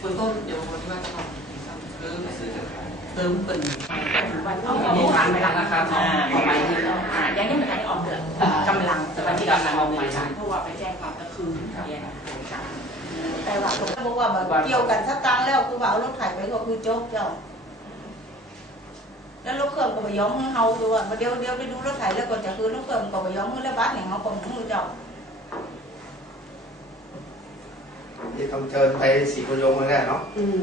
คนต้นเดี๋ยวคนว่าจะบอกเริ่มซื้อเติมเปิดวันที่มีทางไปหลังนะคะองใหม่ที่อ่ายังไม่ทันได้ออกเดือนกำลังแต่วันที่กำลังออกไปเพราะว่าไปแจ้งความก็คือเนี่ยแต่ว่าผมบอกว่าเกี่ยวกันสักตังแล้วคือว่าเอารถไถไปก็คือจบเจ้าแล้วรถเครื่องก็ไปย้อมเฮาตัวมาเดี๋ยวเดี๋ยวไปดูรถไถแล้วก็จะคือรถเครื่องก็ไปย้อมเงินแล้วบ้านเนี่ยเขาของมือเจ้า ที่ต้องเชิญไปสีกุยงมาได้เนาะอืม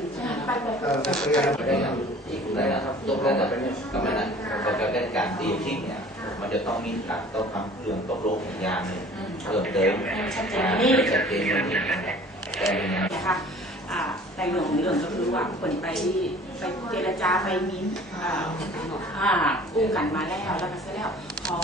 ไปไปเออไปคุยกันได้ครับอีกได้นะครับตกลงกันกับมันนั้นกับการการตีทิ้งเนี่ยมันจะต้องมีหลักต้องทำเรื่องตกลงอย่างยางหนึ่งเพิ่มเติมชัดเจนอ่านี่ชัดเจนตรงนี้แต่เนี่ยนะคะอ่าในเรื่องของเรื่องก็คือว่าคนไปไปเจรจาไปมีอ่าอ่ากู้กันมาแล้วแล้วก็เสร็จแล้วพอ